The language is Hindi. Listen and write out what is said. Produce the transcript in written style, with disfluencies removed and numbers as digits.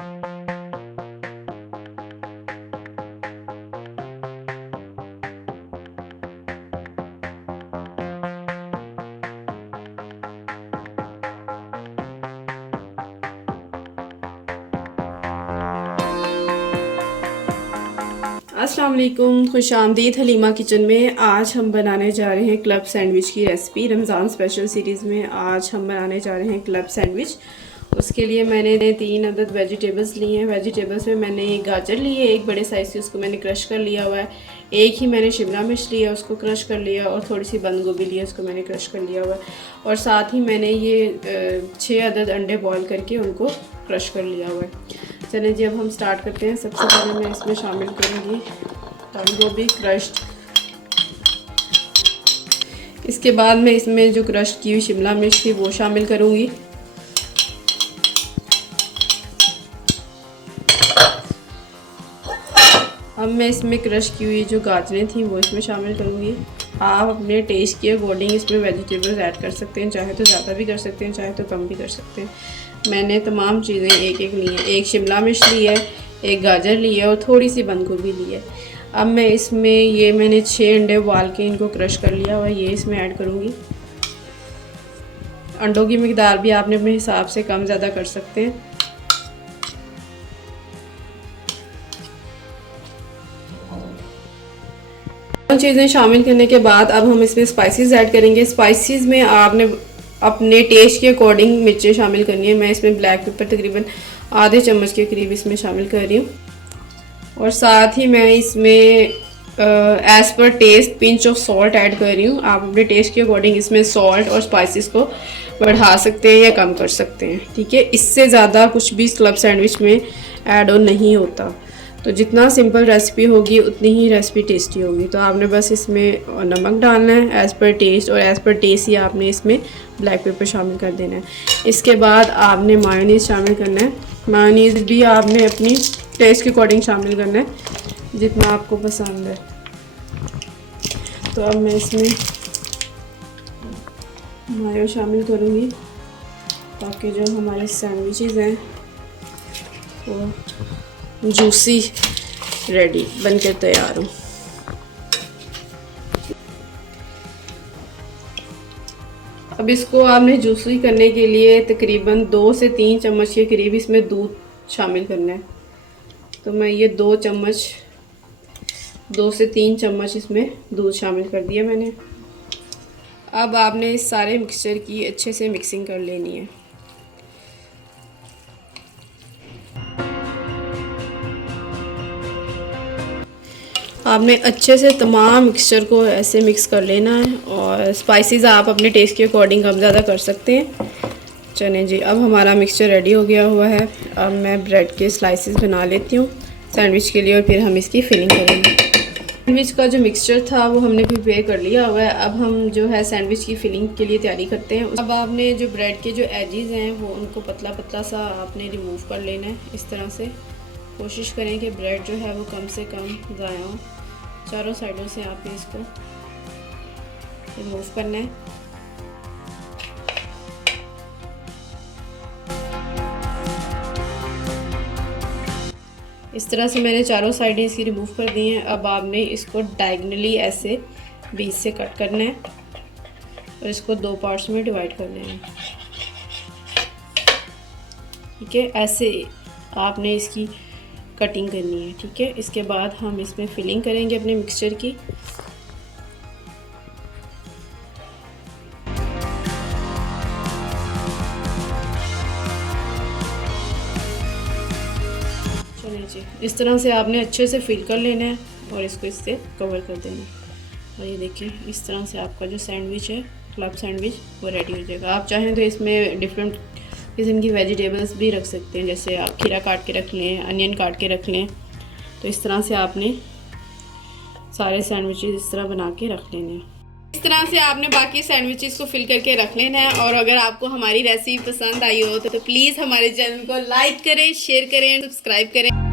अस्सलाम वालेकुम, खुश आमदीद हलीमा किचन में। आज हम बनाने जा रहे हैं क्लब सैंडविच की रेसिपी। रमज़ान स्पेशल सीरीज़ में आज हम बनाने जा रहे हैं क्लब सैंडविच। उसके लिए मैंने 3 अदद वेजिटेबल्स लिए हैं। वेजिटेबल्स में मैंने एक गाजर ली है, एक बड़े साइज़ की, उसको मैंने क्रश कर लिया हुआ है। एक ही मैंने शिमला मिर्च लिया, उसको क्रश कर लिया, और थोड़ी सी बंद गोभी ली है, उसको मैंने क्रश कर लिया हुआ है। और साथ ही मैंने ये 6 अदद अंडे बॉयल करके उनको क्रश कर लिया हुआ है। चलिए जी, अब हम स्टार्ट करते हैं। सबसे पहले मैं इसमें शामिल करूँगी बंद गोभी क्रश्ड। इसके बाद मैं इसमें जो क्रश की हुई शिमला मिर्च थी वो शामिल करूँगी। अब मैं इसमें क्रश की हुई जो गाजरें थी वो इसमें शामिल करूँगी। आप अपने टेस्ट के अकॉर्डिंग इसमें वेजिटेबल्स ऐड कर सकते हैं, चाहे तो ज़्यादा भी कर सकते हैं, चाहे तो कम भी कर सकते हैं। मैंने तमाम चीज़ें एक एक ली हैं। एक शिमला मिर्च ली है, एक गाजर ली है, और थोड़ी सी बंद गोभी ली है। अब मैं इसमें ये मैंने 6 अंडे उबाल के इनको क्रश कर लिया हुआ है, ये इसमें ऐड करूँगी। अंडों की मिकदार भी आपने अपने हिसाब से कम ज़्यादा कर सकते हैं। चीज़ें शामिल करने के बाद अब हम इसमें स्पाइसेस ऐड करेंगे। स्पाइसेस में आपने अपने टेस्ट के अकॉर्डिंग मिर्चें शामिल करनी है। मैं इसमें ब्लैक पेपर तकरीबन आधे चम्मच के करीब इसमें शामिल कर रही हूँ, और साथ ही मैं इसमें as per taste pinch of salt add कर रही हूँ। आप अपने टेस्ट के अकॉर्डिंग इसमें सॉल्ट और स्पाइसेस को बढ़ा सकते हैं या कम कर सकते हैं, ठीक है। इससे ज़्यादा कुछ भी क्लब सैंडविच में ऐड ऑन नहीं होता। तो जितना सिंपल रेसिपी होगी उतनी ही रेसिपी टेस्टी होगी। तो आपने बस इसमें नमक डालना है एज़ पर टेस्ट, और एज़ पर टेस्ट ही आपने इसमें ब्लैक पेपर शामिल कर देना है। इसके बाद आपने मायोनीज़ शामिल करना है। मायोनीज़ भी आपने अपनी टेस्ट के अकॉर्डिंग शामिल करना है, जितना आपको पसंद है। तो अब मैं इसमें मायो शामिल करूँगी ताकि जो हमारे सैंडविचेस हैं वो जूसी रेडी बनकर तैयार हो। अब इसको आपने जूसी करने के लिए तकरीबन 2 से 3 चम्मच के करीब इसमें दूध शामिल करना है। तो मैं ये 2 से 3 चम्मच इसमें दूध शामिल कर दिया मैंने। अब आपने इस सारे मिक्सचर की अच्छे से मिक्सिंग कर लेनी है। आपने अच्छे से तमाम मिक्सचर को ऐसे मिक्स कर लेना है, और स्पाइसेस आप अपने टेस्ट के अकॉर्डिंग कम ज़्यादा कर सकते हैं। चलें जी, अब हमारा मिक्सचर रेडी हो गया हुआ है। अब मैं ब्रेड के स्लाइसेस बना लेती हूँ सैंडविच के लिए, और फिर हम इसकी फिलिंग करेंगे। सैंडविच का जो मिक्सचर था वो हमने प्रिपेयर कर लिया हुआ है। अब हम जो है सैंडविच की फिलिंग के लिए तैयारी करते हैं। अब आपने जो ब्रेड के जो एजेस हैं वो उनको पतला पतला सा आपने रिमूव कर लेना है। इस तरह से कोशिश करें कि ब्रेड जो है वो कम से कम ज़ाया हो। चारों साइडों से आपने इसको रिमूव करना है। इस तरह से मैंने चारों साइडें इसकी रिमूव कर दी हैं। अब आपने इसको डायगनली ऐसे बीच से कट करना है, और इसको 2 पार्ट्स में डिवाइड करना है, ठीक है। ऐसे आपने इसकी कटिंग करनी है, ठीक है। इसके बाद हम इसमें फिलिंग करेंगे अपने मिक्सचर की। चलिए जी, इस तरह से आपने अच्छे से फिल कर लेना है और इसको इससे कवर कर देना है। और ये देखिए, इस तरह से आपका जो सैंडविच है क्लब सैंडविच वो रेडी हो जाएगा। आप चाहें तो इसमें डिफरेंट किस्म की वेजिटेबल्स भी रख सकते हैं, जैसे आप खीरा काट के रख लें, अनियन काट के रख लें। तो इस तरह से आपने सारे सैंडविचेस इस तरह बना के रख लेने हैं। इस तरह से आपने बाकी सैंडविचेस को फिल करके रख लेना है। और अगर आपको हमारी रेसिपी पसंद आई हो तो प्लीज़ हमारे चैनल को लाइक करें, शेयर करें, सब्सक्राइब करें।